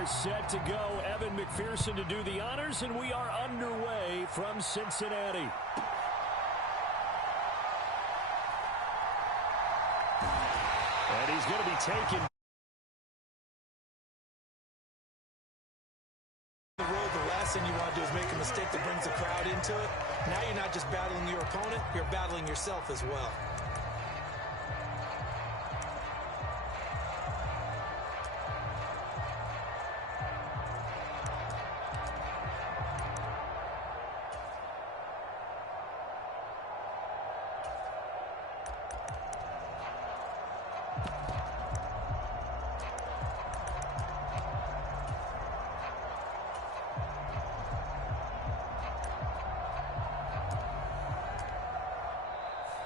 are set to go. Evan McPherson to do the honors, and we are underway from Cincinnati. And he's going to be taken. The last thing you want to do is make a mistake that brings the crowd into it. Now you're not just battling your opponent, you're battling yourself as well.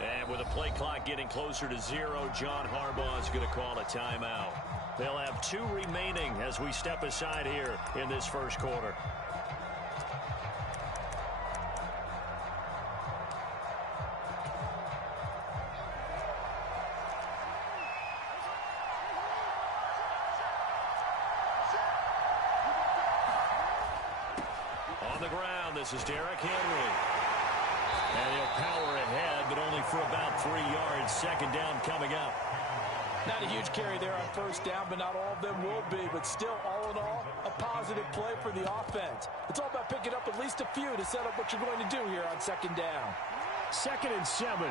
And with the play clock getting closer to 0, John Harbaugh is going to call a timeout. They'll have 2 remaining as we step aside here in this first quarter. On the ground, this is Derrick Henry. And he'll power ahead, but only for about 3 yards. Second down coming up. Not a huge carry there on first down, but not all of them will be. But still, all in all, a positive play for the offense. It's all about picking up at least a few to set up what you're going to do here on second down. 2nd and 7.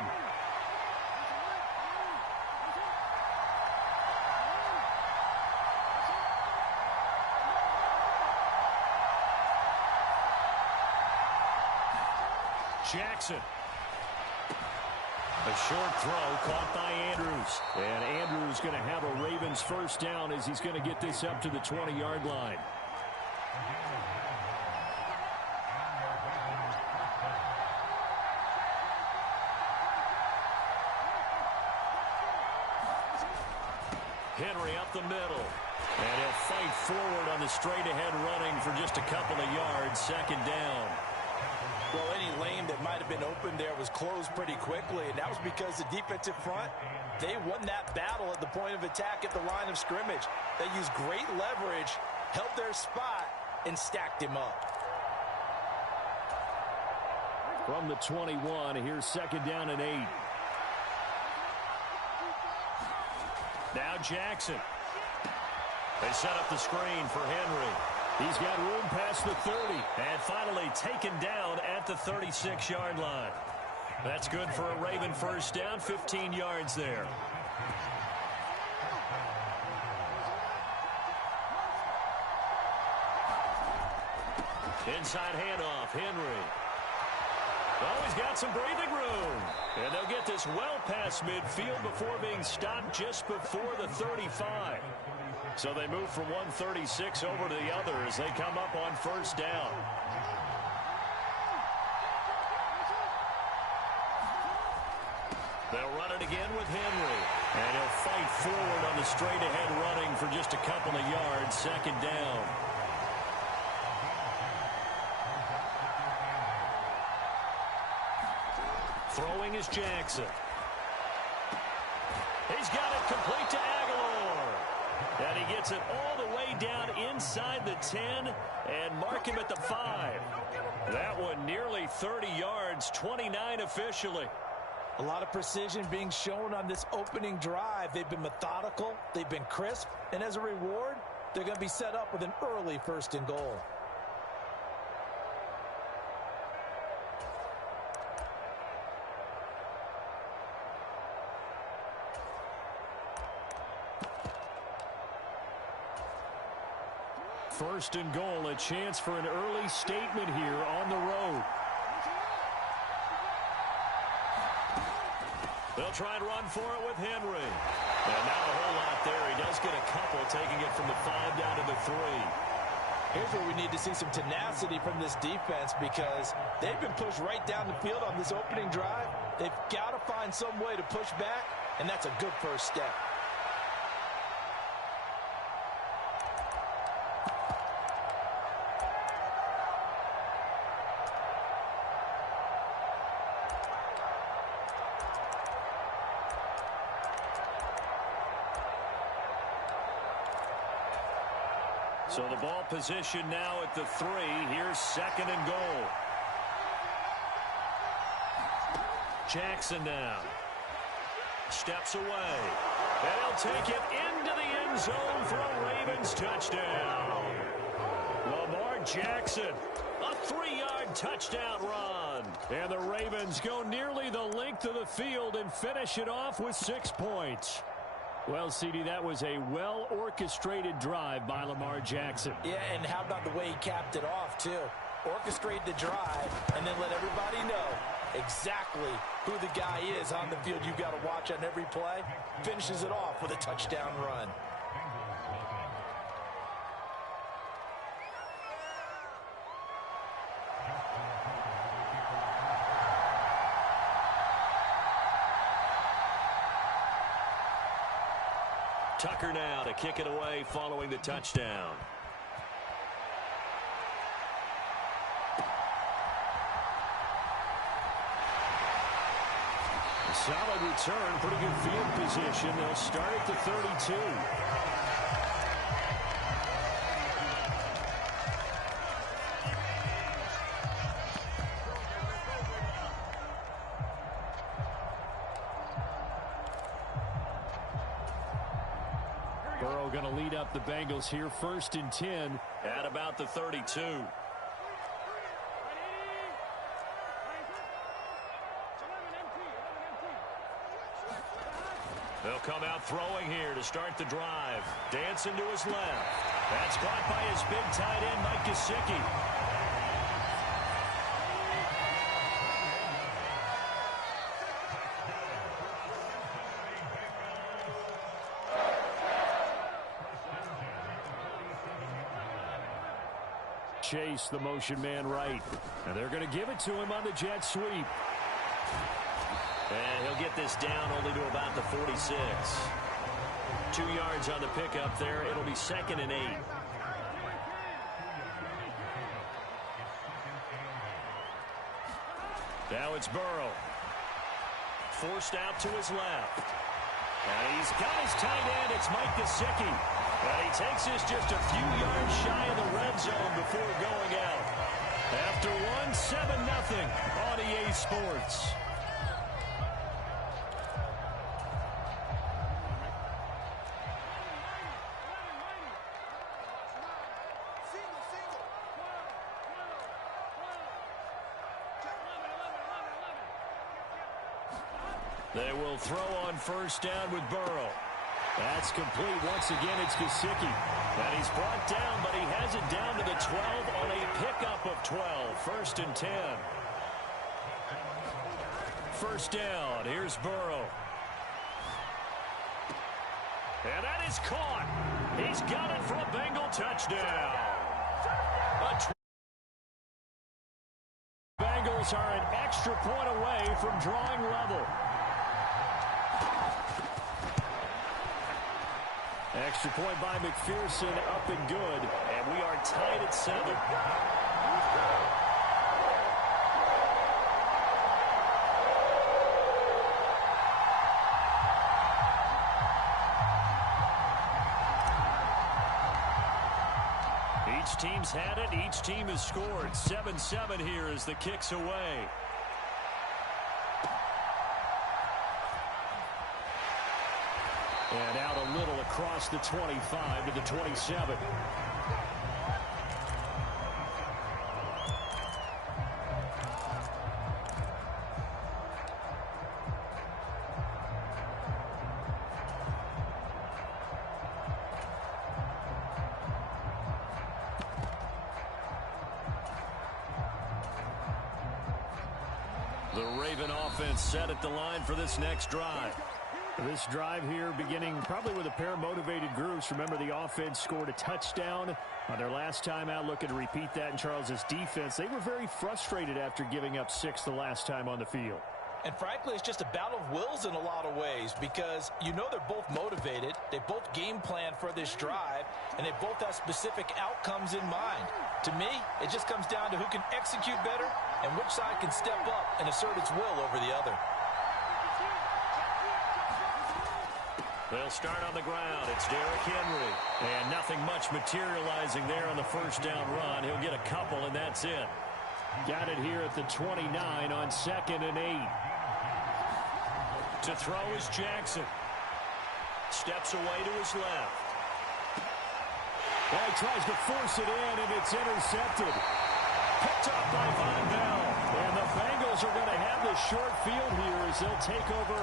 Jackson. A short throw caught by Andrews. And Andrews going to have a Ravens first down as he's going to get this up to the 20-yard line. Henry up the middle. And he'll fight forward on the straight-ahead running for just a couple of yards. Second down. Well, any lane that might have been open there was closed pretty quickly, and that was because the defensive front, they won that battle at the point of attack at the line of scrimmage. They used great leverage, held their spot, and stacked him up. From the 21, here's second down and 8. Now Jackson. They set up the screen for Henry. He's got room past the 30. And finally taken down at the 36-yard line. That's good for a Raven first down. 15 yards there. Inside handoff. Henry. Oh, he's got some breathing room. And they'll get this well past midfield before being stopped just before the 35. So they move from 136 over to the other as they come up on first down. They'll run it again with Henry. And he'll fight forward on the straight-ahead running for just a couple of yards. Second down. Throwing is Jackson. He's got it complete to Aguilar. And he gets it all the way down inside the 10 and mark him at the 5. That one nearly 30 yards, 29 officially. A lot of precision being shown on this opening drive. They've been methodical, they've been crisp, and as a reward, they're going to be set up with an early 1st and goal. First and goal, a chance for an early statement here on the road. They'll try and run for it with Henry. And not a whole lot there. He does get a couple, taking it from the 5 down to the 3. Here's where we need to see some tenacity from this defense because they've been pushed right down the field on this opening drive. They've got to find some way to push back, and that's a good first step. So the ball position now at the 3. Here's second and goal. Jackson now. Steps away. And he'll take it into the end zone for a Ravens touchdown. Lamar Jackson, a 3-yard touchdown run. And the Ravens go nearly the length of the field and finish it off with 6 points. Well, CD, that was a well-orchestrated drive by Lamar Jackson. Yeah, and how about the way he capped it off, too? Orchestrate the drive and then let everybody know exactly who the guy is on the field you've got to watch on every play. Finishes it off with a touchdown run. Tucker now to kick it away following the touchdown. Solid return, pretty good field position. They'll start at the 32. Burrow going to lead up the Bengals here, 1st and 10 at about the 32. They'll come out throwing here to start the drive. Dancing to his left. That's caught by his big tight end, Mike Gesicki. Chase, the motion man right. And they're going to give it to him on the jet sweep. And he'll get this down only to about the 46. 2 yards on the pickup there. It'll be 2nd and 8. Now it's Burrow. Forced out to his left. And he's got his tight end. It's Mike Gesicki. And he takes this just a few yards shy of the red zone before going out. After one, 7-0 on EA Sports. They will throw on 1st down with Burrow. That's complete. Once again, it's Gesicki. And he's brought down, but he has it down to the 12 on a pickup of 12. 1st and 10. 1st down. Here's Burrow. And that is caught. He's got it for a Bengal touchdown. Bengals are an extra point away from drawing level. Extra point by McPherson, up and good. And we are tied at 7. Each team's had it. Each team has scored. 7-7 here as the kick's away. And out a little across the 25 to the 27. The Raven offense set at the line for this next drive. This drive here beginning probably with a pair of motivated groups. Remember, the offense scored a touchdown on their last time out. Looking to repeat that in Charles's defense. They were very frustrated after giving up 6 the last time on the field. And frankly, it's just a battle of wills in a lot of ways because you know they're both motivated. They both game plan for this drive, and they both have specific outcomes in mind. To me, it just comes down to who can execute better and which side can step up and assert its will over the other. They'll start on the ground. It's Derrick Henry. And nothing much materializing there on the first down run. He'll get a couple, and that's it. Got it here at the 29 on 2nd and 8. To throw is Jackson. Steps away to his left. Well, he tries to force it in, and it's intercepted. Picked up by Von Bell. And the Bengals are going to have this short field here as they'll take over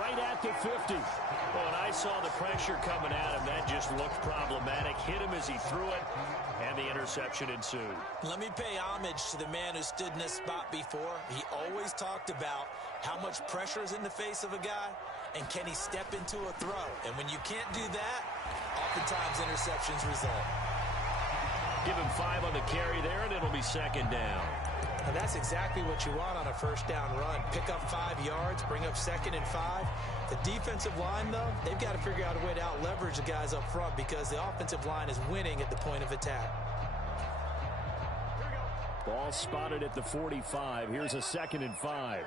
right at the 50. Well, and I saw the pressure coming at him. That just looked problematic. Hit him as he threw it, and the interception ensued. Let me pay homage to the man who stood in this spot before. He always talked about how much pressure is in the face of a guy, and can he step into a throw. And when you can't do that, oftentimes interceptions result. Give him 5 on the carry there, and it'll be 2nd down. And that's exactly what you want on a first down run. Pick up 5 yards, bring up 2nd and 5. The defensive line, though, they've got to figure out a way to out-leverage the guys up front because the offensive line is winning at the point of attack. Ball spotted at the 45. Here's a 2nd and 5.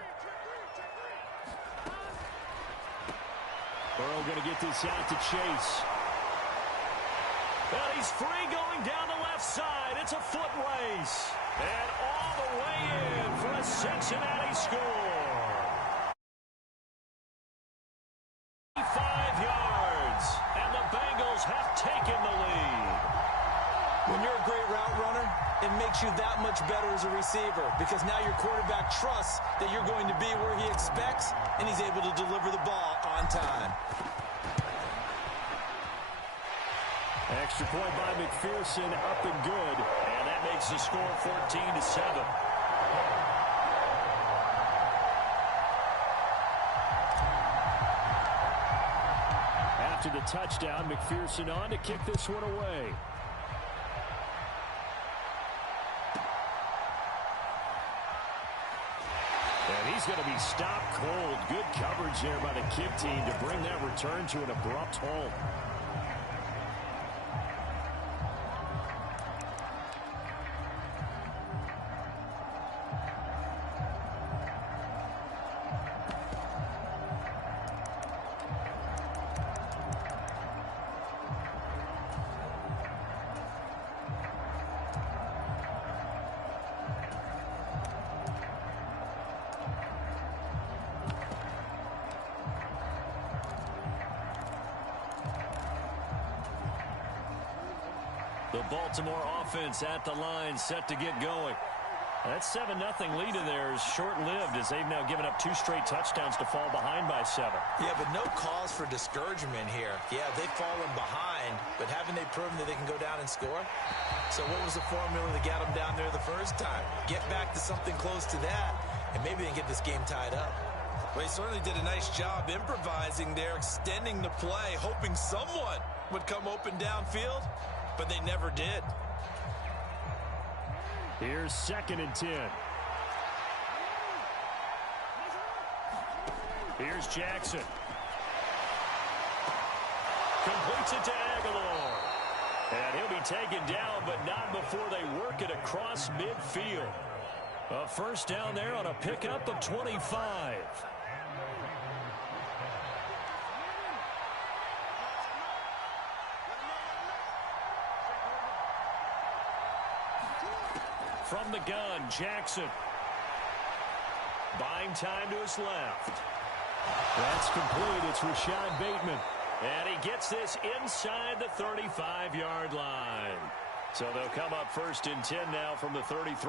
Burrow going to get this out to Chase. And he's free going down the left side. It's a foot race. And all the way in for a Cincinnati score. 5 yards. And the Bengals have taken the lead. When you're a great route runner, it makes you that much better as a receiver because now your quarterback trusts that you're going to be where he expects, and he's able to deliver the ball on time. Extra point by McPherson, up and good. And that makes the score 14-7. After the touchdown, McPherson on to kick this one away. And he's going to be stopped cold. Good coverage there by the kick team to bring that return to an abrupt halt. The Baltimore offense at the line, set to get going. That 7-0 lead in there is short-lived as they've now given up 2 straight touchdowns to fall behind by 7. Yeah, but no cause for discouragement here. Yeah, they've fallen behind, but haven't they proven that they can go down and score? So what was the formula that got them down there the first time? Get back to something close to that, and maybe they can get this game tied up. Well, he certainly did a nice job improvising there, extending the play, hoping someone would come open downfield, but they never did. Here's 2nd and 10. Here's Jackson. Completes it to Aguilar. And he'll be taken down, but not before they work it across midfield. A first down there on a pickup of 25. From the gun, Jackson. Buying time to his left. That's complete. It's Rashad Bateman. And he gets this inside the 35-yard line. So they'll come up 1st and 10 now from the 33.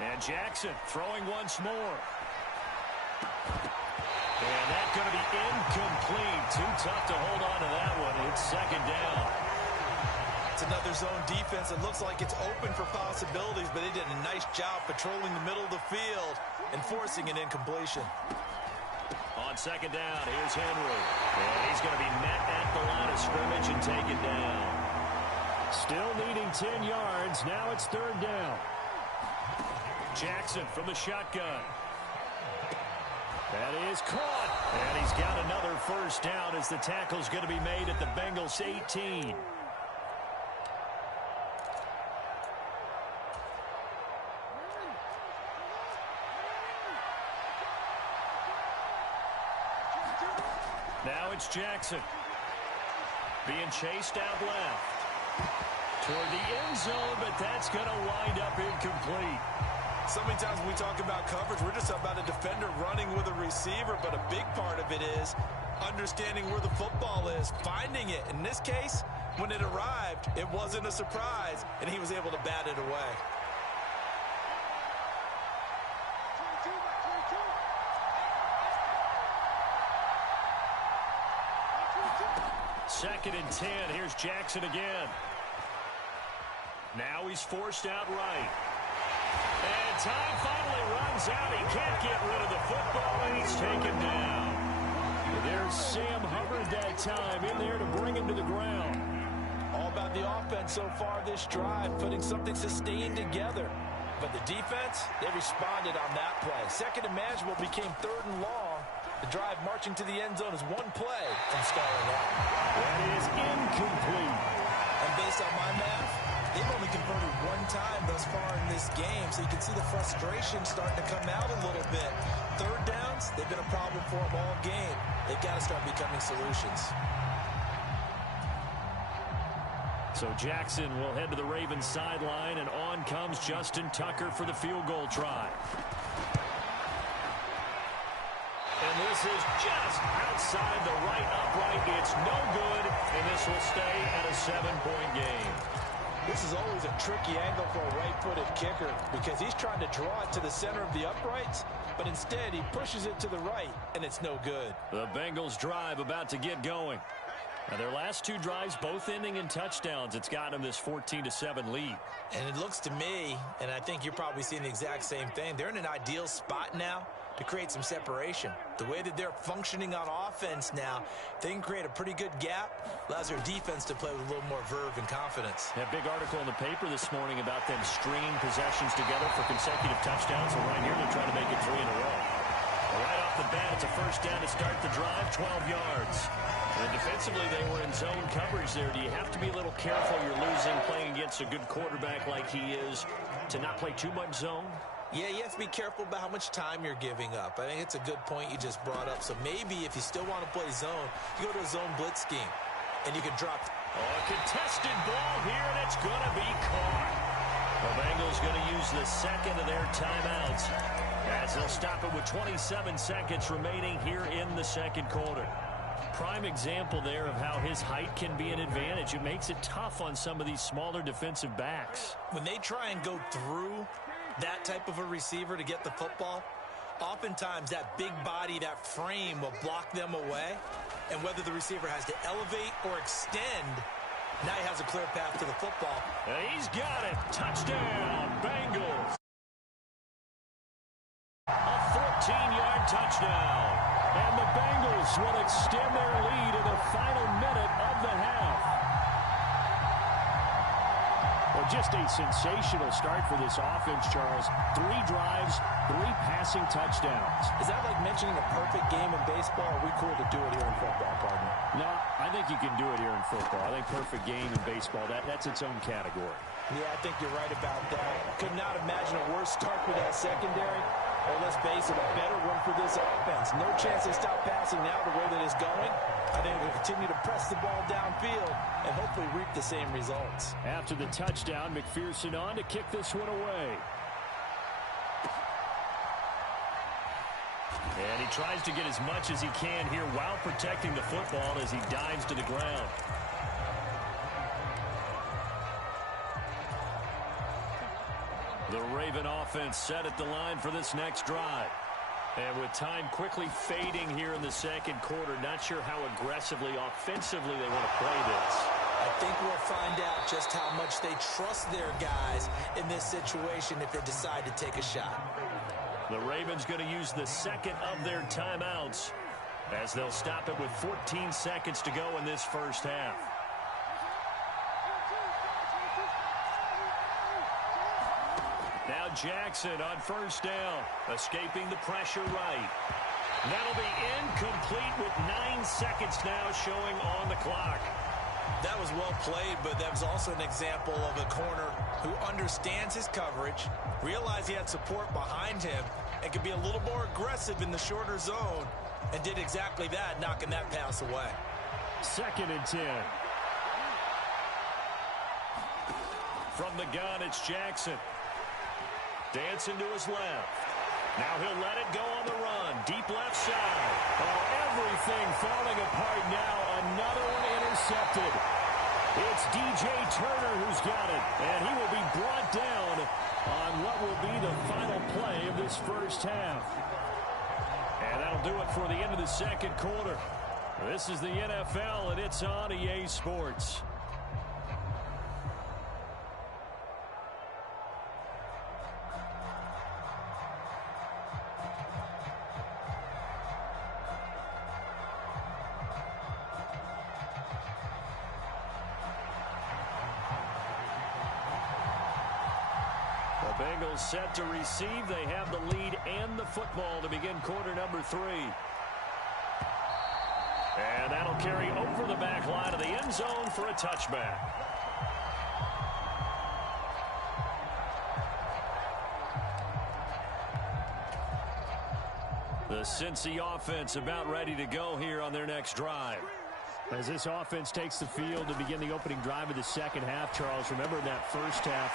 And Jackson throwing once more. And that's going to be incomplete. Too tough to hold on to that one. It's 2nd down. It's another zone defense. It looks like it's open for possibilities, but they did a nice job patrolling the middle of the field and forcing an incompletion. On 2nd down, here's Henry. And he's going to be met at the line of scrimmage and taken down. Still needing 10 yards. Now it's 3rd down. Jackson from the shotgun. That is caught. And he's got another first down as the tackle's going to be made at the Bengals 18. Now it's Jackson. Being chased out left. Toward the end zone, but that's going to wind up incomplete. So many times when we talk about coverage, we're just about a defender running with a receiver, but a big part of it is understanding where the football is, finding it. In this case, when it arrived, it wasn't a surprise, and he was able to bat it away. Second and 10. Here's Jackson again. Now he's forced out right. And time finally runs out. He can't get rid of the football, and he's taken down. There's Sam Hubbard that time in there to bring him to the ground. All about the offense so far this drive, putting something sustained together. But the defense, they responded on that play. Second and manageable became third and long. The drive marching to the end zone is one play from starting out. That is incomplete. And based on my math, they've only converted one time thus far in this game, so you can see the frustration starting to come out a little bit. Third downs, they've been a problem for them all game. They've got to start becoming solutions. So Jackson will head to the Ravens sideline, and on comes Justin Tucker for the field goal try. And this is just outside the right upright. It's no good, and this will stay at a 7-point game. This is always a tricky angle for a right-footed kicker because he's trying to draw it to the center of the uprights, but instead he pushes it to the right, and it's no good. The Bengals drive about to get going. Now their last two drives both ending in touchdowns. It's got them this 14-7 lead. And it looks to me, and I think you're probably seeing the exact same thing, they're in an ideal spot now to create some separation. The way that they're functioning on offense now, they can create a pretty good gap, allows their defense to play with a little more verve and confidence. That big article in the paper this morning about them stringing possessions together for consecutive touchdowns. And right here, they're trying to make it 3 in a row. Right off the bat, it's a first down to start the drive, 12 yards. And defensively, they were in zone coverage there. Do you have to be a little careful? You're losing playing against a good quarterback like he is to not play too much zone? Yeah, you have to be careful about how much time you're giving up. I think it's a good point you just brought up. So maybe if you still want to play zone, you go to a zone blitz scheme, and you can drop. Oh, a contested ball here, and it's going to be caught. The Bengals going to use the second of their timeouts as they'll stop it with 27 seconds remaining here in the second quarter. Prime example there of how his height can be an advantage. It makes it tough on some of these smaller defensive backs. When they try and go through that type of a receiver to get the football, oftentimes that big body, that frame will block them away. And whether the receiver has to elevate or extend, now he has a clear path to the football. And he's got it. Touchdown, Bengals. A 14-yard touchdown. And the Bengals will extend their lead in the final minute of the half. Well, just a sensational start for this offense, Charles. 3 drives, 3 passing touchdowns. Is that like mentioning a perfect game in baseball? Or are we cool to do it here in football, partner? No, I think you can do it here in football. I think perfect game in baseball, that's its own category. Yeah, I think you're right about that. Could not imagine a worse start for that secondary. Or let's face it, a better one for this offense. No chance they stop passing now the way that it's going. I think they'll continue to press the ball downfield and hopefully reap the same results. After the touchdown, McPherson on to kick this one away. And he tries to get as much as he can here while protecting the football as he dives to the ground. The Raven offense set at the line for this next drive. And with time quickly fading here in the second quarter, not sure how aggressively, offensively they want to play this. I think we'll find out just how much they trust their guys in this situation if they decide to take a shot. The Ravens going to use the second of their timeouts as they'll stop it with 14 seconds to go in this first half. Now Jackson on first down, escaping the pressure right. That'll be incomplete with 9 seconds now showing on the clock. That was well played, but that was also an example of a corner who understands his coverage, realized he had support behind him, and could be a little more aggressive in the shorter zone, and did exactly that, knocking that pass away. 2nd and 10. From the gun, it's Jackson. Dancing to his left. Now he'll let it go on the run. Deep left side. Oh, everything falling apart now. Another one intercepted. It's DJ Turner who's got it. And he will be brought down on what will be the final play of this first half. And that'll do it for the end of the second quarter. This is the NFL, and it's on EA Sports. Bengals set to receive. They have the lead and the football to begin quarter number 3. And that'll carry over the back line of the end zone for a touchback. The Cincy offense about ready to go here on their next drive. As this offense takes the field to begin the opening drive of the second half, Charles, remember in that first half,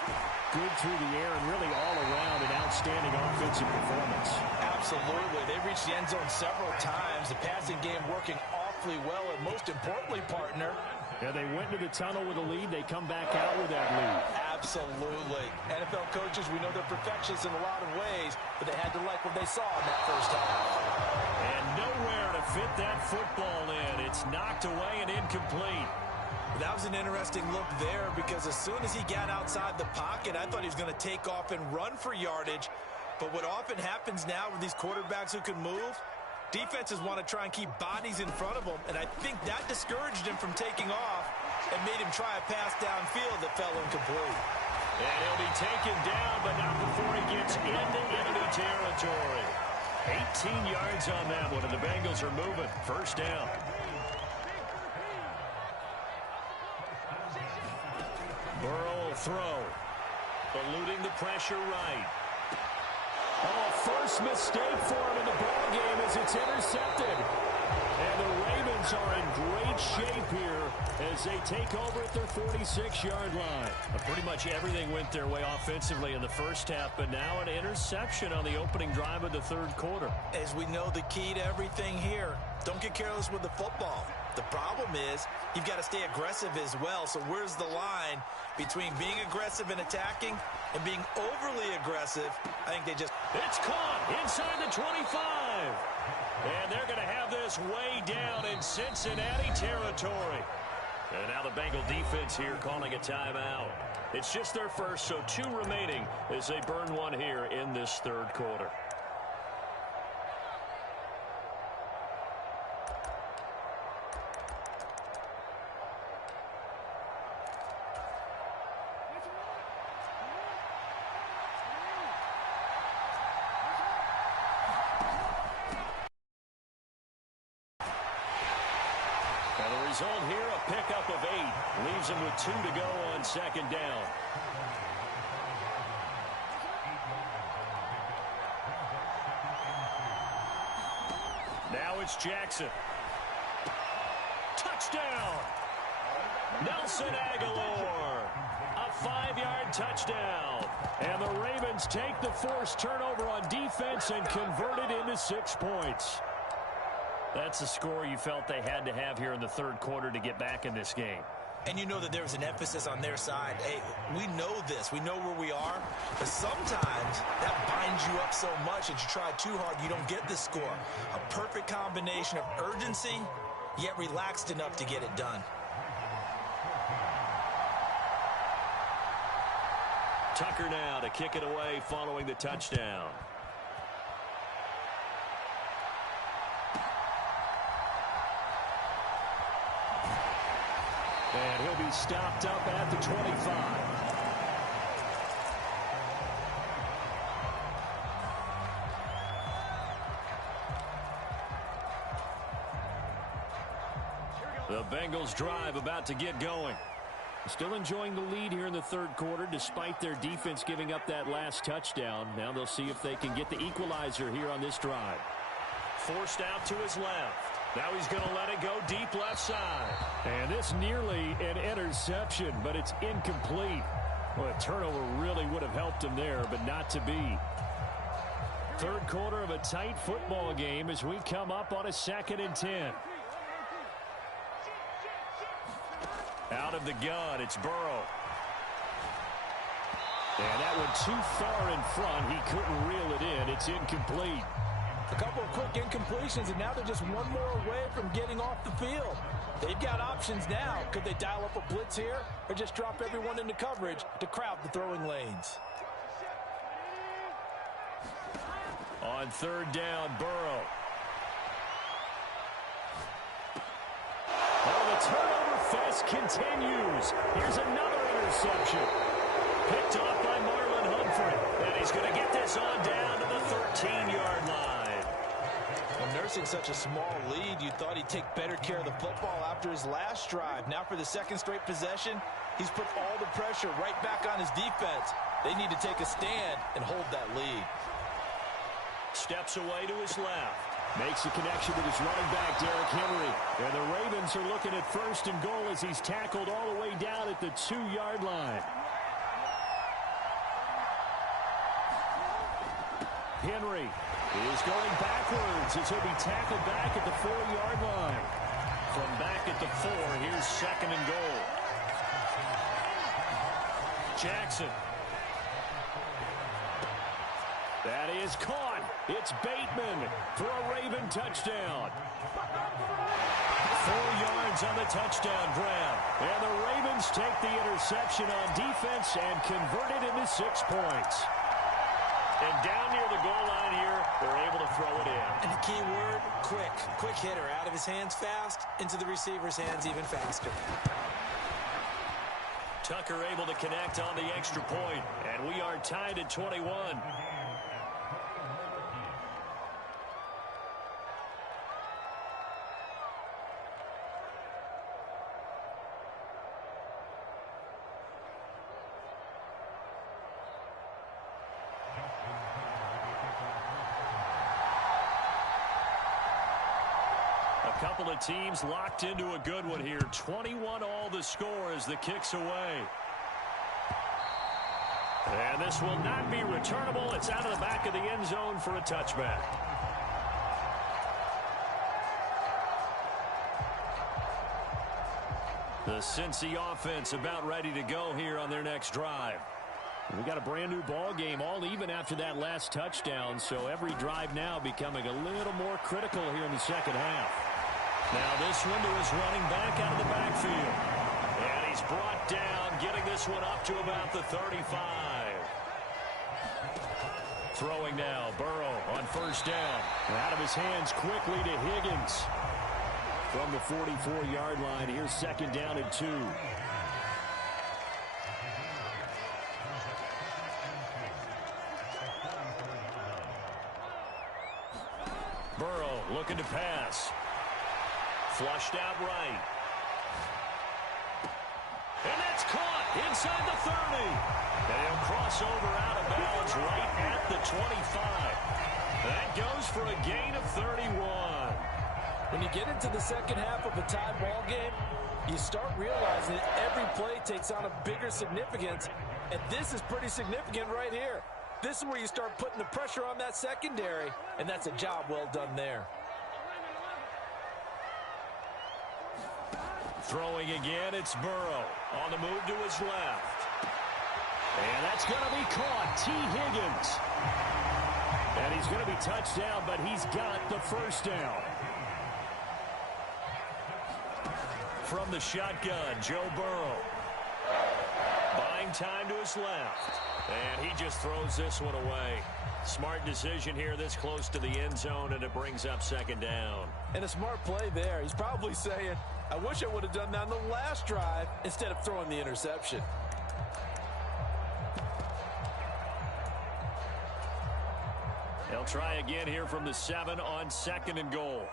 good through the air and really all around an outstanding offensive performance. Absolutely. They reached the end zone several times. The passing game working awfully well, and most importantly, partner. Yeah, they went to the tunnel with a lead. They come back out with that lead. Absolutely. NFL coaches, we know they're perfectionists in a lot of ways, but they had to like what they saw in that first half. And nowhere to fit that football in. It's knocked away and incomplete. That was an interesting look there because as soon as he got outside the pocket, I thought he was going to take off and run for yardage. But what often happens now with these quarterbacks who can move, defenses want to try and keep bodies in front of them, and I think that discouraged him from taking off and made him try a pass downfield that fell incomplete. And he'll be taken down, but not before he gets into enemy territory. 18 yards on that one, and the Bengals are moving. First down. Burrow will throw. Eluding the pressure right. Oh, first mistake for him in the ball game as it's intercepted. And the Ravens are in great shape here as they take over at their 46-yard line. Pretty much everything went their way offensively in the first half, but now an interception on the opening drive of the third quarter. As we know, the key to everything here, don't get careless with the football. The problem is you've got to stay aggressive as well. So where's the line between being aggressive and attacking and being overly aggressive? I think they just... It's caught inside the 25. And they're going to have this way down in Cincinnati territory. And now the Bengal defense here calling a timeout. It's just their first, so 2 remaining as they burn one here in this third quarter. Result here, a pickup of 8. Leaves him with 2 to go on second down. Now it's Jackson. Touchdown! Nelson Aguilar. A 5-yard touchdown. And the Ravens take the forced turnover on defense and convert it into 6 points. That's the score you felt they had to have here in the third quarter to get back in this game. And you know that there's an emphasis on their side. Hey, we know this. We know where we are. But sometimes that binds you up so much that you try too hard, you don't get the score. A perfect combination of urgency, yet relaxed enough to get it done. Tucker now to kick it away following the touchdown. And he'll be stopped up at the 25. The Bengals drive about to get going. Still enjoying the lead here in the third quarter despite their defense giving up that last touchdown. Now they'll see if they can get the equalizer here on this drive. Forced out to his left. Now he's going to let it go deep left side. And this nearly an interception, but it's incomplete. Well, a turnover really would have helped him there, but not to be. Third quarter of a tight football game as we come up on a 2nd and 10. Out of the gun, it's Burrow. And that one too far in front. He couldn't reel it in. It's incomplete. A couple of quick incompletions, and now they're just one more away from getting off the field. They've got options now. Could they dial up a blitz here or just drop everyone into coverage to crowd the throwing lanes? On 3rd down, Burrow. Oh, the turnover fest continues. Here's another interception. Picked off by Marlon Humphrey. And he's going to get this on down to the 13-yard line. Well, nursing such a small lead, you thought he'd take better care of the football after his last drive. Now for the 2nd straight possession, he's put all the pressure right back on his defense. They need to take a stand and hold that lead. Steps away to his left. Makes the connection with his running back, Derrick Henry. And the Ravens are looking at 1st and goal as he's tackled all the way down at the 2-yard line. Henry is going backwards as he'll be tackled back at the 4-yard line. From back at the 4, here's 2nd and goal. Jackson. That is caught. It's Bateman for a Raven touchdown. 4 yards on the touchdown grab. And the Ravens take the interception on defense and convert it into 6 points. And down near the goal line here, they're able to throw it in. And the key word, quick. Quick hitter. Out of his hands fast, into the receiver's hands even faster. Tucker able to connect on the extra point. And we are tied at 21. Couple of teams locked into a good one here. 21 all the score as the kick's away. And this will not be returnable. It's out of the back of the end zone for a touchback. The Cincy offense about ready to go here on their next drive. We got a brand new ball game, all even after that last touchdown, so every drive now becoming a little more critical here in the 2nd half. Now this one to his running back out of the backfield. And he's brought down, getting this one up to about the 35. Throwing now, Burrow on 1st down. Out of his hands quickly to Higgins. From the 44-yard line, here's 2nd down and 2. Burrow looking to pass. Flushed out right. And that's caught inside the 30. And he'll cross over out of bounds right at the 25. That goes for a gain of 31. When you get into the 2nd half of a tie ball game, you start realizing that every play takes on a bigger significance. And this is pretty significant right here. This is where you start putting the pressure on that secondary. And that's a job well done there. Throwing again, it's Burrow on the move to his left. And that's going to be caught. T. Higgins. And he's going to be touched down, but he's got the 1st down. From the shotgun, Joe Burrow. Buying time to his left. And he just throws this one away. Smart decision here this close to the end zone, and it brings up 2nd down. And a smart play there. He's probably saying, I wish I would have done that on the last drive instead of throwing the interception. They'll try again here from the 7 on 2nd and goal.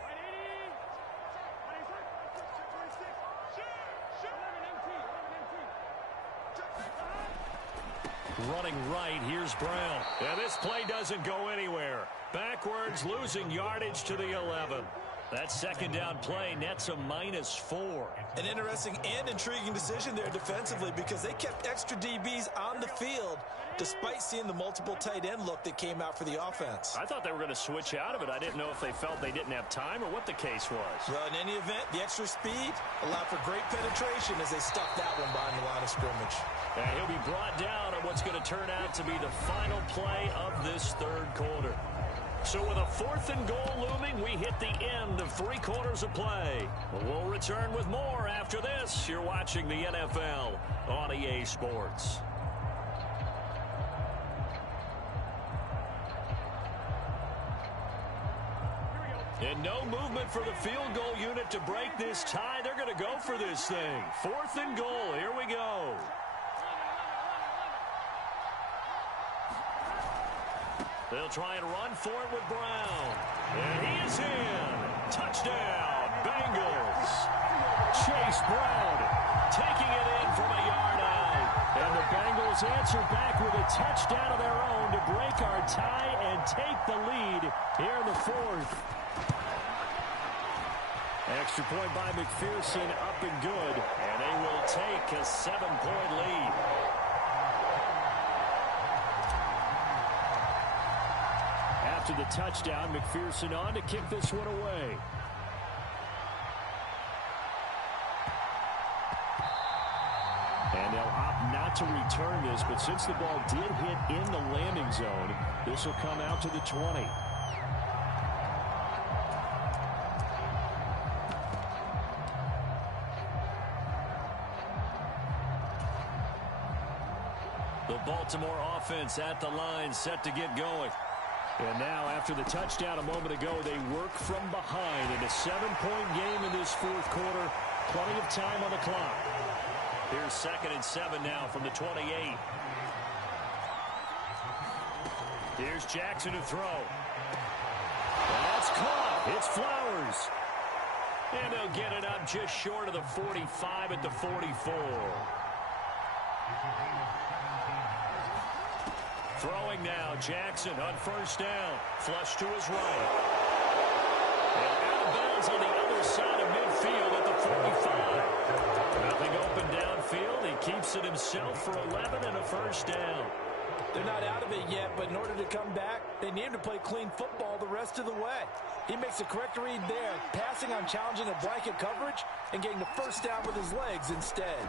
running right. Here's Brown. And this play doesn't go anywhere. Backwards, losing yardage to the 11. That second down play nets a -4. An interesting and intriguing decision there defensively because they kept extra DBs on the field despite seeing the multiple tight end look that came out for the offense. I thought they were going to switch out of it. I didn't know if they felt they didn't have time or what the case was. Well, in any event, the extra speed allowed for great penetration as they stuffed that one behind the line of scrimmage. And he'll be brought down on what's going to turn out to be the final play of this third quarter. So with a 4th and goal looming, we hit the end of 3 quarters of play. We'll return with more after this. You're watching the NFL on EA Sports. And no movement for the field goal unit to break this tie. They're going to go for this thing. 4th and goal. Here we go. They'll try and run for it with Brown. And he is in. Touchdown, Bengals. Chase Brown taking it in from a yard out. And the Bengals answer back with a touchdown of their own to break our tie and take the lead here in the 4th. Extra point by McPherson, up and good. And they will take a 7-point lead. After the touchdown, McPherson on to kick this one away. And they'll opt not to return this, but since the ball did hit in the landing zone, this will come out to the 20. The Baltimore offense at the line, set to get going. And now, after the touchdown a moment ago, they work from behind in a 7-point game in this 4th quarter. Plenty of time on the clock. Here's 2nd and 7 now from the 28. Here's Jackson to throw. That's caught. It's Flowers. And they'll get it up just short of the 45 at the 44. Throwing now, Jackson on 1st down. Flush to his right. And out of bounds on the other side of midfield at the 45. Nothing open downfield. He keeps it himself for 11 and a 1st down. They're not out of it yet, but in order to come back, they need him to play clean football the rest of the way. He makes the correct read there, passing on challenging a blanket coverage and getting the 1st down with his legs instead.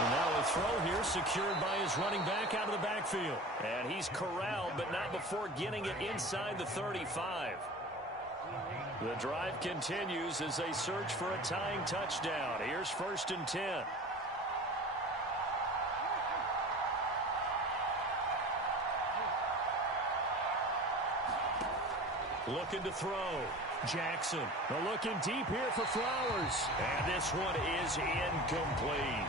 And now a throw here secured by his running back out of the backfield. And he's corralled, but not before getting it inside the 35. The drive continues as they search for a tying touchdown. Here's 1st and 10. Looking to throw. Jackson looking deep here for Flowers. And this one is incomplete.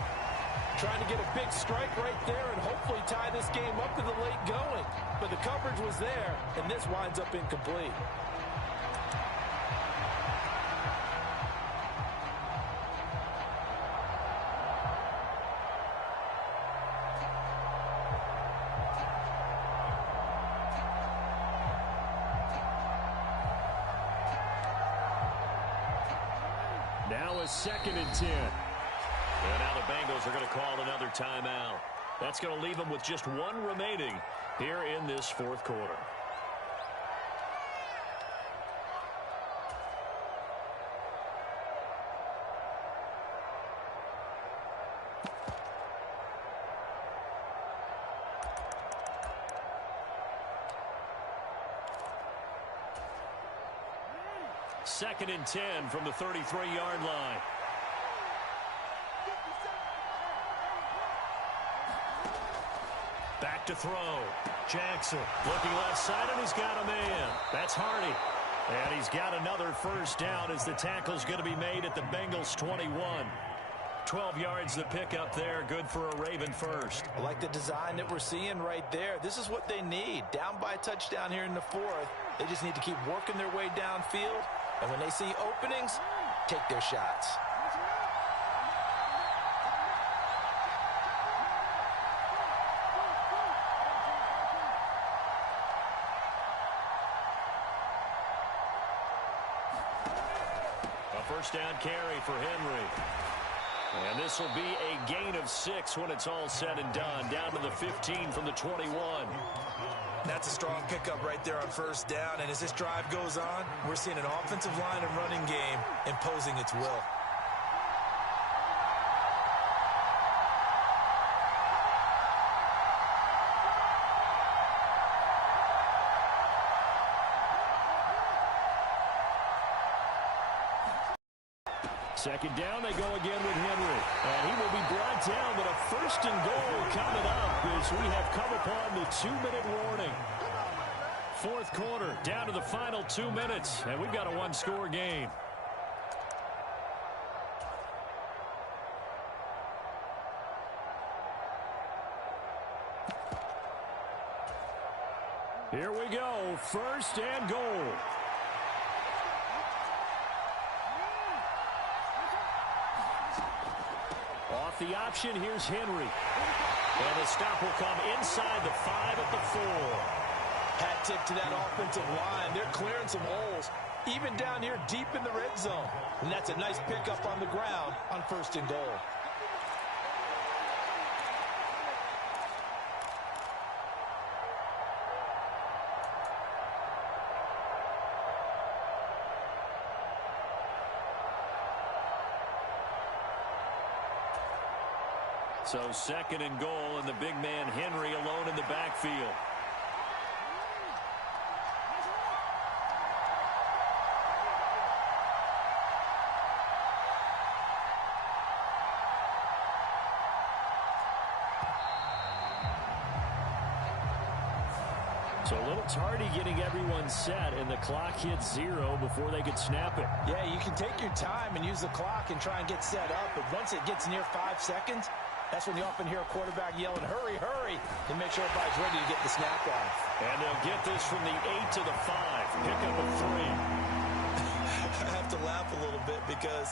Trying to get a big strike right there and hopefully tie this game up in the late going. But the coverage was there, and this winds up incomplete. Now a 2nd and 10. And now the Bengals are going to call another timeout. That's going to leave them with just 1 remaining here in this 4th quarter. Second and 10 from the 33-yard line. Back to throw. Jackson looking left side, and he's got a man. That's Hardy. And he's got another 1st down as the tackle's going to be made at the Bengals 21. 12 yards to pick up there. Good for a Raven 1st. I like the design that we're seeing right there. This is what they need. Down by a touchdown here in the 4th. They just need to keep working their way downfield. And when they see openings, take their shots. first down carry for Henry. And this will be a gain of 6 when it's all said and done. Down to the 15 from the 21. That's a strong pickup right there on first down. And as this drive goes on, we're seeing an offensive line and running game imposing its will. Second down, they go again with Henry. And he will be brought down, but a first and goal coming up as we have come upon the 2-minute warning. Fourth quarter, down to the final 2 minutes, and we've got a one-score game. Here we go, first and goal. Off the option, here's Henry. And the stop will come inside the 5 at the 4. Hat tip to that offensive line. They're clearing some holes, even down here deep in the red zone. And that's a nice pickup on the ground on first and goal. So second and goal, and the big man Henry alone in the backfield. So a little tardy getting everyone set, and the clock hits 0 before they could snap it. Yeah, you can take your time and use the clock and try and get set up, but once it gets near 5 seconds, that's when you often hear a quarterback yelling, hurry, hurry, and make sure everybody's ready to get the snap off. And they'll get this from the 8 to the 5. Pick up a 3. I have to laugh a little bit because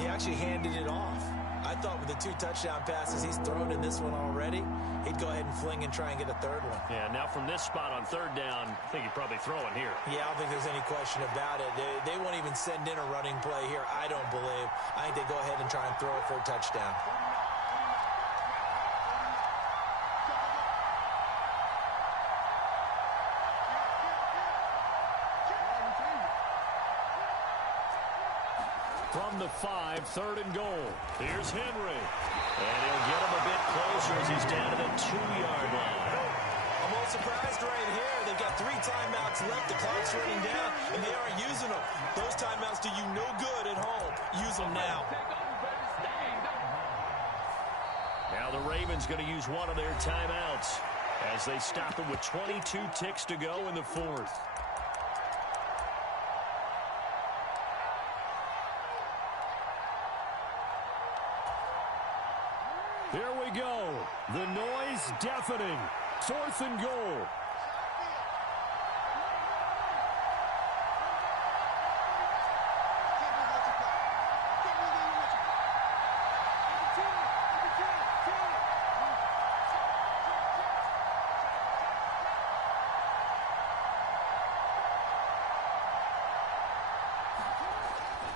he actually handed it off. I thought with the 2 touchdown passes he's thrown in this one already, he'd go ahead and fling and try and get a third one. Yeah, now from this spot on third down, I think he'd probably throw it here. Yeah, I don't think there's any question about it. They won't even send in a running play here, I don't believe. I think they go ahead and try and throw it for a touchdown. From the 5, third and goal. Here's Henry. And he'll get him a bit closer as he's down to the 2-yard line. I'm a little surprised right here. They've got 3 timeouts left. The clock's running down, and they aren't using them. Those timeouts do you no good at home. Use them now. Now the Ravens going to use one of their timeouts as they stop them with 22 ticks to go in the 4th. Here we go. The noise deafening. 4th and goal.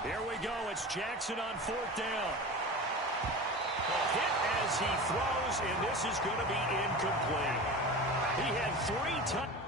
Here we go. It's Jackson on 4th down. A hit as he throws, and this is going to be incomplete. He had 3 touchdowns.